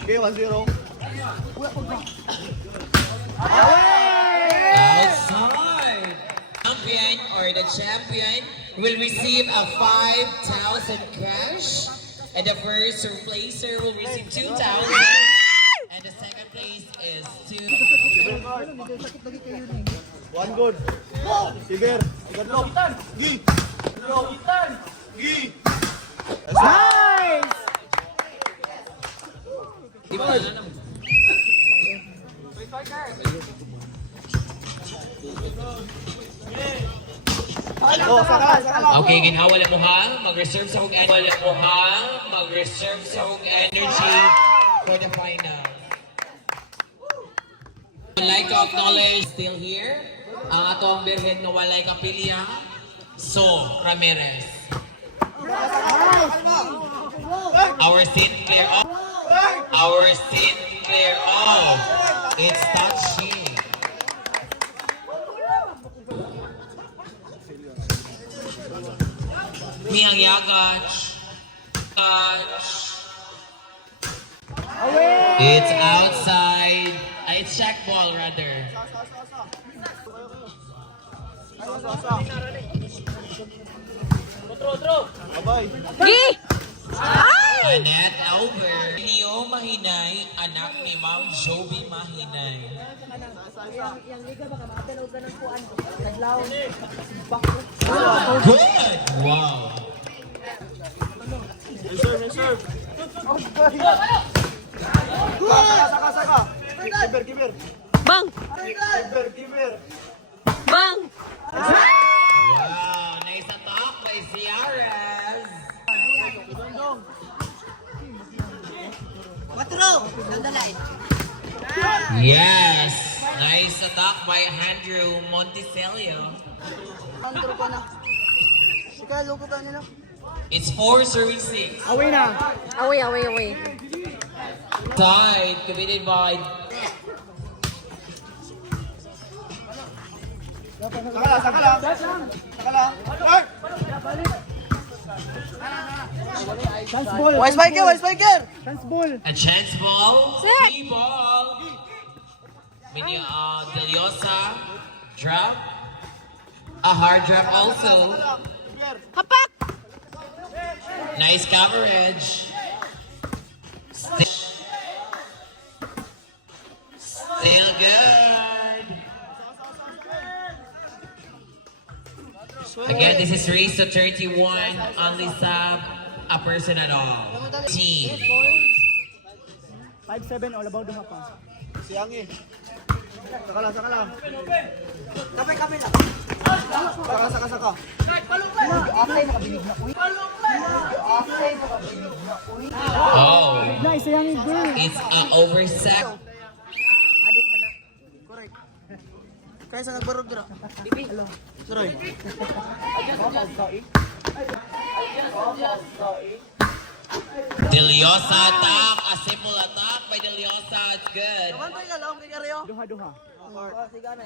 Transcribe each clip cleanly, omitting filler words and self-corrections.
Okay, 1-0. Outside. Champion or the champion will receive a 5,000 cash, and the first placer will receive 2,000, and the second place is 2. One good. Tiger. Igadlo. Gi. Gi. Nice! Di ba alam? Oh, sakala. Okay, ginawa lang mo ha. Mag-reserve sa hug energy. Mag-reserve sa hug energy for the final. I'd like to acknowledge still here ang atong birhen nga walay kapilya, So Ramirez. Our scene clear off. Our scene clear off. It's touching. Mihang Yagach. It's outside. It's check ball rather. Abay. Annette Albert. Leo Mahinay, anak ni Ma'am Joby Mahinay. Good! Wow. Reserve. Saka. Keeper. Bang! Keeper. Bang! Wow, nice attack by Ciares. Yes, nice attack by Andrew Monticelio. It's 4-6. Away na! Away. Side committed by Sakala. Chance ball! Wise biker! Chance ball! a chance ball. Set. Ball. Deliosa drop. A hard drop also. Hapak! Nice coverage. Still good. Again, this is race to 31. Only sub a person at all. Team. 5-7 all about the hapa. Siyangi. Sakala. Kape lang. Saka. Oh, Nice, sayang girl. it's a oversack. Correct. Kaya sa nagbarog dira. Suroy. Deliosa attack. A simple attack by Deliosa. It's good. Bantay ka lang kay Karyo. Duha. Sige na.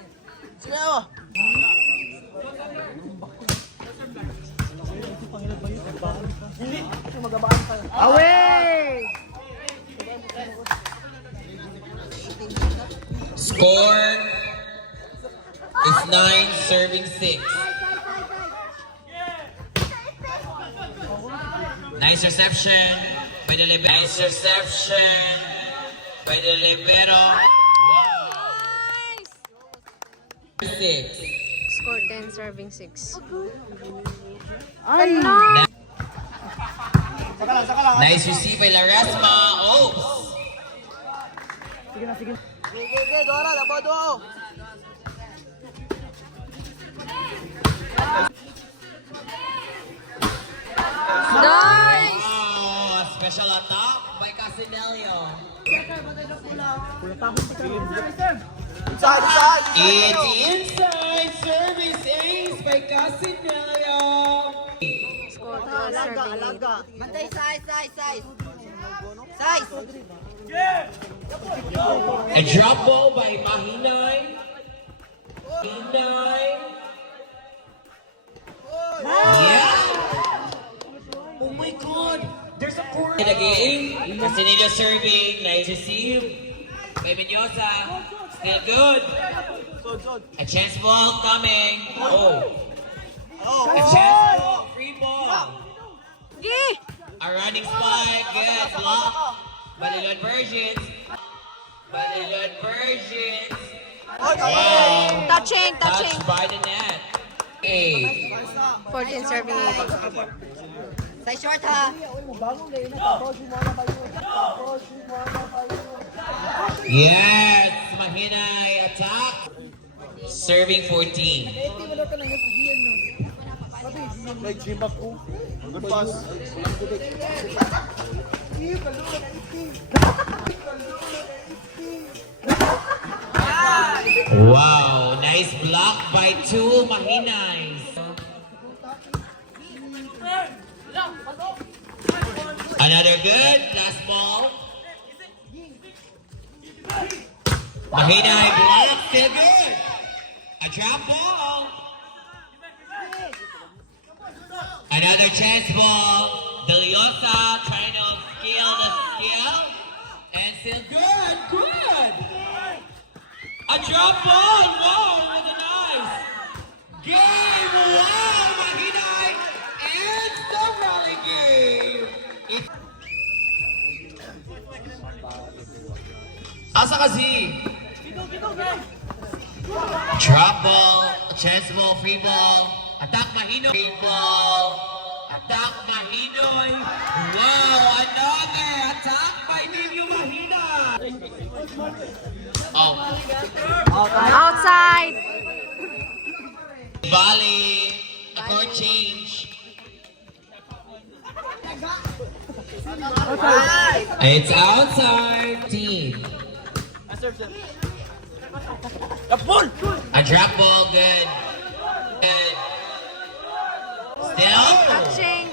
Sige na. Away! Score is 9-6. Nice reception by the libero. Wow. 6. Score 10, serving 6. Ay! Sakala. Nice receive by Larasma. Oh! Sige na. Sige, Dora, dapat do. Nice! Oh, a special attack by Casinelio. Inside. It's inside service ace by Casinelio. Score 12, serving 8. Mantay, size. A drop ball by Mahinay. Yeah! Oh my god! There's a corner In the game, Casinillo serving, nice receive. Kay Mendoza, still good. A chance ball coming. Oh. A chance ball, free ball. A running spike, good block. Balilon Virgins. Balilon Virgins. Wow. Touching. Touched by the net. 8. 14 serving 8. Say short ha. Yes, Mahinay attack. Serving 14. Like gym ako. Good pass. Wow, nice block by 2 Mahinays. Another good last ball. Mahinay block, still good. A drop ball. Another chance ball. Deliosa trying to scale the skill. And still good, good. A drop ball, wow, what a nice game. Wow, Mahinay ends the rally game. Asa kasi? Drop ball, chance ball, free ball. Attack Mahinoy. Free ball. Attack Mahinoy. Wow, another attack by Nino Mahinoy. Oh. Outside. Volley. A court change. It's outside. Team. A drop ball, good. Good. Still. Touching.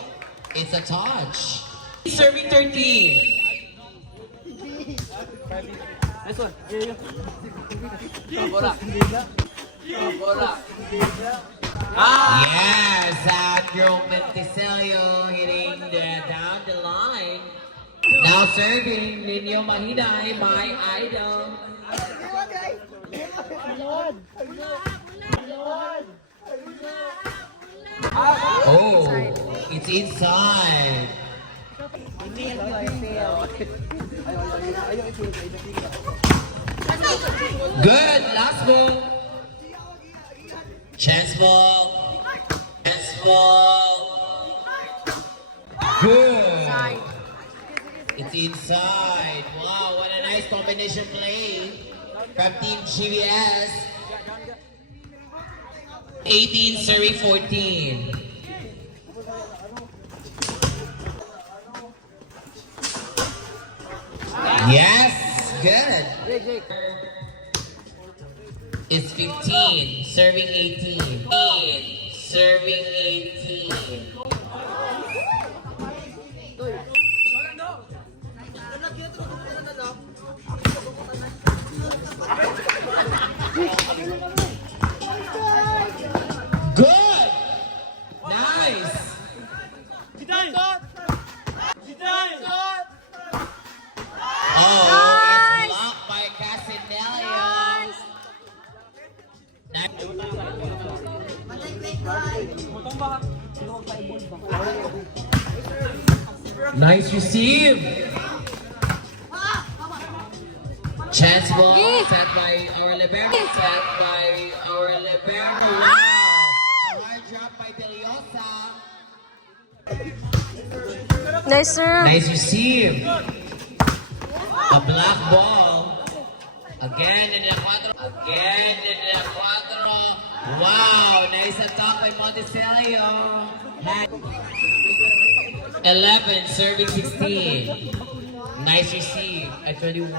It's a touch. Serving 13. Yes, Andrew Menticelio hitting down the line. Now serving Nino Mahinay, my idol. Oh, it's inside. Good, last ball. Chance ball. Chance ball. Good. Side. It's inside. Wow, what a nice combination play from Team GBS. 18, serving 14. Yes, good. It's 15, serving 18. 18, serving 18. Good! Nice! Oh, it's blocked by Casinelio. Nice receive. Chance ball set by our libero. Set by our libero. Wow. A hard drop by Deliosa. Nice serve. Nice receive. A black ball. Again in the cuatro. Again in the cuatro. Wow, nice attack by Monticelio. 11, serving 16. Nice receive at 21.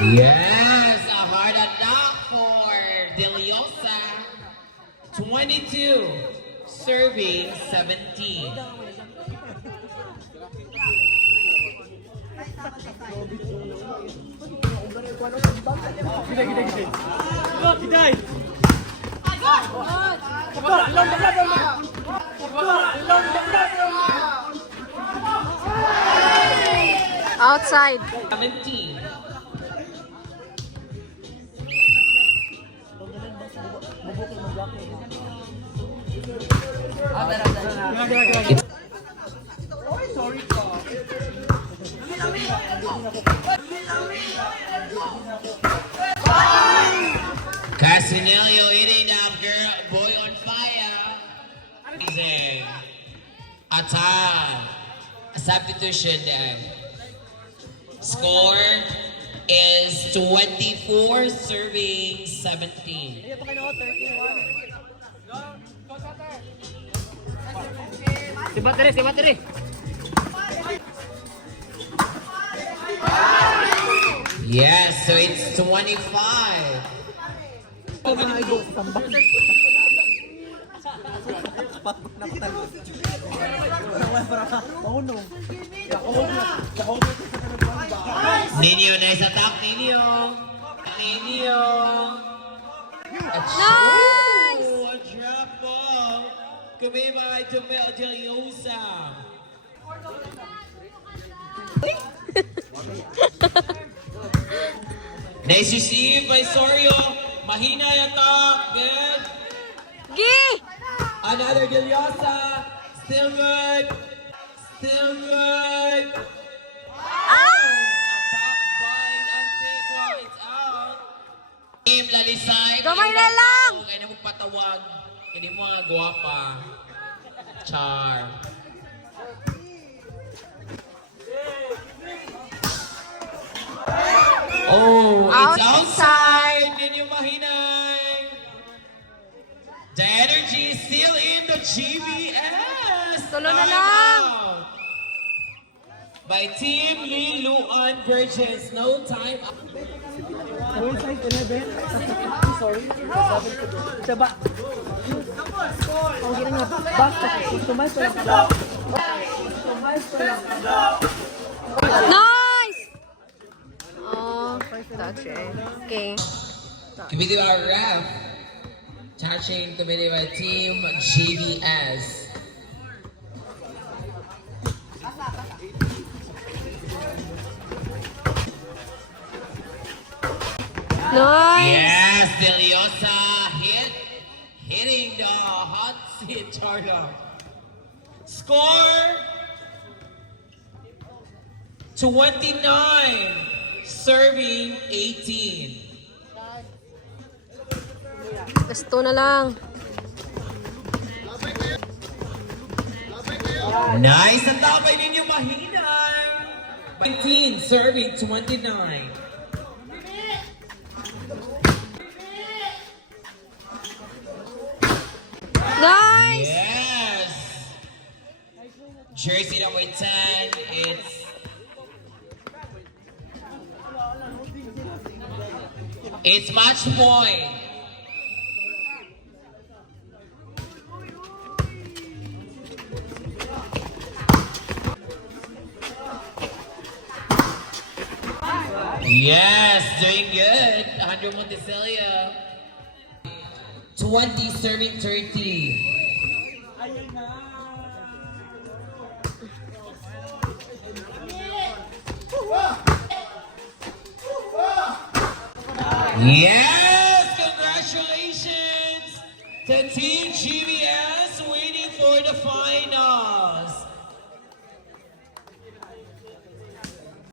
Yes, a hard attack for Deliosa. 22, serving 17. Outside. 17. Casinello hitting up, girl, boy on fire. Amazing. Attack. A substitution there. Score is 24, serving 17. Si battery, si battery. Yes, so it's 25. Nino, nice attack, Nino. Nino. Nice! Oh, a drop ball. Kami by Jamel Deliosa. Nice receive by Sorio. Mahina yung attack. Good. Gi! Another Deliosa. Still good. Still good. Attack by Antigua. It's out. Team Lalisay. Gamay na lang. Kaya na magpatawag. Hindi mo mga guwapa. Char. Oh, it's outside. Hindi yung mahinay. The energy is still in the GBS. Tulo na lang. Timeout. By Team Liluan Bridges. No time. Outside 11. Sorry. 7 to ba? Ang gina nga. Basta. Customize pa lang. Customize pa lang. Nice! Oh, touch it. Okay. Committee by ref. Touching committee by Team GBS. Nice! Yes, Deliosa hitting the hot seat target. Score 29, serving 18. Gusto na lang. Nice ang tabay ninyo, mahinay. 19, serving 29. Nice! Yes! Jersey number 10, it's match point. Yes, doing good. Andrew Montesilia. 20, serving 30. Yes, congratulations to Team GBS waiting for the finals.